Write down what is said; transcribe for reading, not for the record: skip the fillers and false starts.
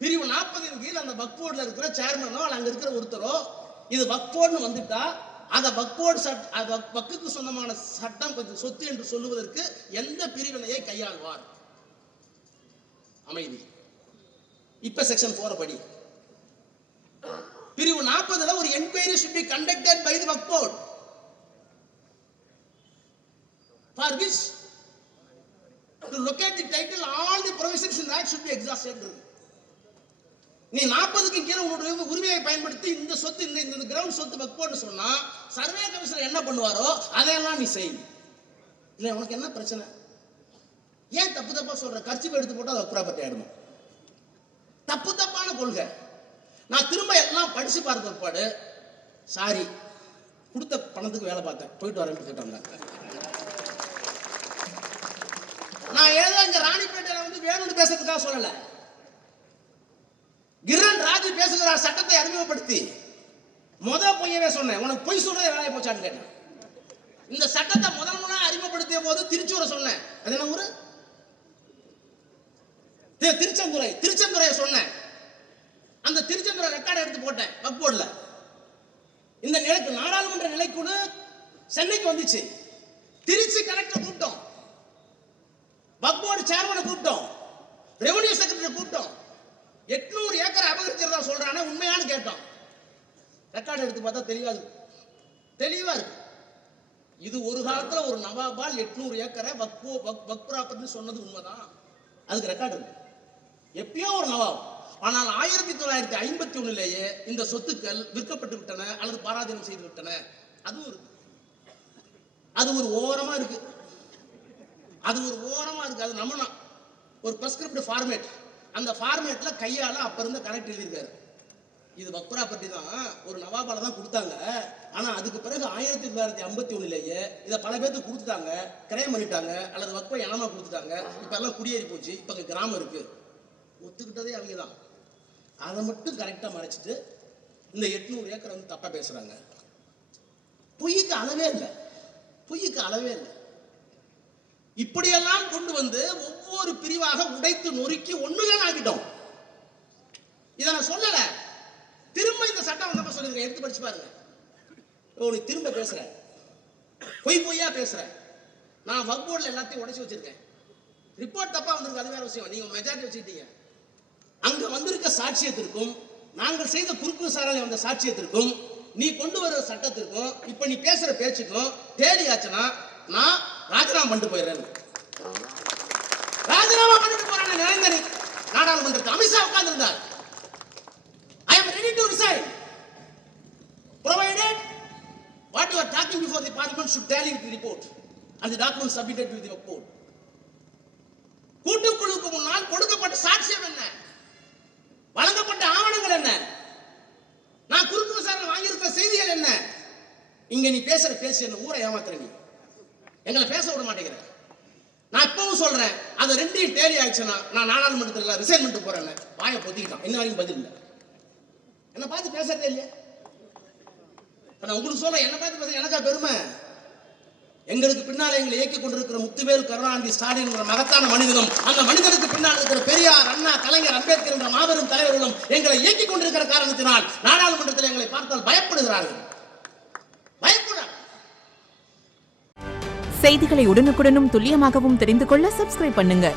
பிரிவு 40 கீழ் அந்த வக்ஃப் போர்டுல இருக்கிற சேர்மனோ அங்க இருக்கிற ஒருத்தரோ இது வக்ஃப் போர்டுன்னு வந்துட்டா அந்த வக்ஃப் போர்டு வக்ஃபுக்கு சொந்தமான சட்டம் சொத்து என்று சொல்லுவதற்கு எந்த பிரிவினையை கையாள்வார்? அமைதி. இப்ப செக்ஷன் 4 படி பிரிவு 40ல ஒரு enquiry should be conducted by the Waqf board for which to locate the title all the provisions in that should be exhausted. நீ 40க்கு கீழே உன்னுடைய உரிமையை பயன்படுத்தி இந்த சொத்து இந்த கிரவுண்ட் சொத்து வக்ஃப் போர்டுன்னு சொன்னா சர்வே கமிஷனர் என்ன பண்ணுவாரோ அதையெல்லாம் நீ செய். இல்ல உனக்கு என்ன பிரச்சனை? ஏன் தப்பு தப்பா சொல்ற? கர்ச்சிப் எடுத்து போட்டா அது ப்ராப்பர்ட்டி ஆயிடும். தப்பு தப்பான கொள்கை. நான் திரும்ப எல்லாம் படிச்சு பார்த்த பிற்பாடு சாரி கொடுத்த பணத்துக்கு வேலை பார்த்தேன், போயிட்டு வரேன்னு கேட்டாங்க. நான் ஏதோ இங்க ராணிப்பேட்டையில வந்து வேணும்னு பேசுறதுக்காக சொல்லல. கிரண் ராஜு பேசுகிறார் சட்டத்தை அறிமுகப்படுத்தி பொய்யவே சொன்னேன். உனக்கு பொய் சொல்றதே வேலையை போச்சான்னு கேட்டேன். இந்த சட்டத்தை முதல்ல அறிமுகப்படுத்திய போது திருச்சூரை சொன்னேன். அது என்ன ஊரு? திருச்செந்துறையை சொன்னேன். அந்த திருச்செந்துறை ரெக்கார்டு எடுத்து போட்டேன் வக்ஃப் போர்டுல. இந்த நிலைக்கு நாடாளுமன்ற நிலைக்குழு சென்னைக்கு வந்துச்சு. திருச்சி கலெக்டர் கூப்பிட்டோம், வக்ஃப் போர்டு சேர்மனை கூப்பிட்டோம், ரெவென்யூ செக்ரட்டரி கூப்பிட்டோம். 800 ஏக்கர் அபகரிக்கிறதா சொல்றானே உண்மையானு கேட்டோம். ரெக்கார்டு எடுத்து பார்த்தா தெளிவா இருக்கு. இது ஒரு காலத்துல ஒரு நவாபால் 800 ஏக்கரை வக்ஃப் ப்ராப்பர்ட்டி சொன்னது உண்மைதான். அதுக்கு ரெக்கார்டு இருக்கு. எப்பயோ ஒரு நவாப். ஆனால் 1951லேயே இந்த சொத்துக்கள் விற்கப்பட்டு விட்டன அல்லது பாராதீனம் செய்து விட்டன. அதுவும் இருக்கு. அது ஒரு ஓரமா இருக்கு. அது நம்ம ஒரு பிரிஸ்கிரிப்ட் ஃபார்மேட். அந்த ஃபார்மேட்ல கையால அப்ப இருந்த கரெக்ட் எழுதியிருக்காரு. இது வக்ஃப் ப்ராப்பர்ட்டி தான், ஒரு நவாபால தான் கொடுத்தாங்க. ஆனா அதுக்கு பிறகு 1951லேயே இதை பல பேருக்கு கொடுத்துட்டாங்க, கிரைம் பண்ணிட்டாங்க அல்லது வக்ஃபை இனமா கொடுத்துட்டாங்க. இப்ப எல்லாம் குடியேறி போச்சு, இப்ப கிராமம் இருக்கு. ஒத்துக்கிட்டதே அவங்க தான். அதை மட்டும் கரெக்டா மறைச்சிட்டு இந்த 800 ஏக்கர் வந்து தப்பா பேசுறாங்க. பொய்க்கு அளவே இல்லை. இப்படியெல்லாம் கொண்டு வந்து ஒவ்வொரு பிரிவாக உடைத்து நொறுக்கி ஒண்ணுதான் ஆகிட்டோம். இதை நான் சொல்லல, திரும்ப இந்த சட்டம் வந்தப்ப சொல்லிருக்கேன், எடுத்து படிச்சு பாருங்க. நீ திரும்ப பேசுற, பொய்யா பேசுற. நான் வக்ஃப் போர்டுல எல்லாத்தையும் உடைச்சு வச்சிருக்கேன். ரிப்போர்ட் தப்பா வந்திருக்கு, அது வேற விஷயம். நீங்க மெஜாரிட்டி வச்சுக்கிட்டீங்க. அங்க வந்திருக்க சாட்சியத்திற்கும் நாங்கள் செய்த குறுக்கு விசாரணை வந்த சாட்சியத்திற்கும் நீ கொண்டு வர சட்டத்திற்கும் இப்ப நீ பேசுற பேச்சுக்கும் தேடி ஆச்சுன்னா நான் ராஜினாமா பண்ணிட்டு போயிடுறேன். ராஜினாமா பண்ணிட்டு போறானே நரேந்திர நாடாளுமன்றத்தில் அமித்ஷா உட்கார்ந்து இருந்தார். I am ready to resign provided what you are talking before the parliament should tally with the report and the documents submitted to the report. கூட்டுக்குழுவுக்கு முன்னால் கொடுக்கப்பட்ட சாட்சியம் என்ன, வழங்கப்பட்ட ஆவணங்கள் என்ன, நான் குறுக்கு விசாரணை வாங்கியிருக்கிற செய்திகள் என்ன? இங்க நீ பேசுற பேசு என்ன ஊரை ஏமாத்துற, நீ எங்களை பேச விட மாட்டேங்கிற. நான் இப்பவும் சொல்றேன், அது ரெண்டையும் டேலி ஆயிடுச்சுன்னா நான் நாடாளுமன்றத்தில் ரிசைன் பண்ணிட்டு போறேன். வாயை பொத்திக்கிட்டான், இன்ன வரைக்கும் பதில் இல்லை. என்ன பார்த்து பேசுறதே இல்லையா? நான் உங்களுக்கு சொல்ல, என்ன பார்த்து பேச எனக்கா பெருமை? எங்களுக்கு பின்னால் எங்களை இயக்கிக் கொண்டிருக்கிற முத்துவேல் கருணாநிதி ஸ்டாலின் என்ற மகத்தான மனிதனும் அந்த மனிதனுக்கு பின்னால் இருக்கிற பெரியார், அண்ணா, கலைஞர், அம்பேத்கர் என்ற மாபெரும் தலைவர்களும் எங்களை இயக்கிக் கொண்டிருக்கிற காரணத்தினால் நாடாளுமன்றத்தில் எங்களை பார்த்தால் பயப்படுகிறார்கள். செய்திகளை உடனுக்குடனும் துல்லியமாகவும் தெரிந்து கொள்ள சப்ஸ்கிரைப் பண்ணுங்க.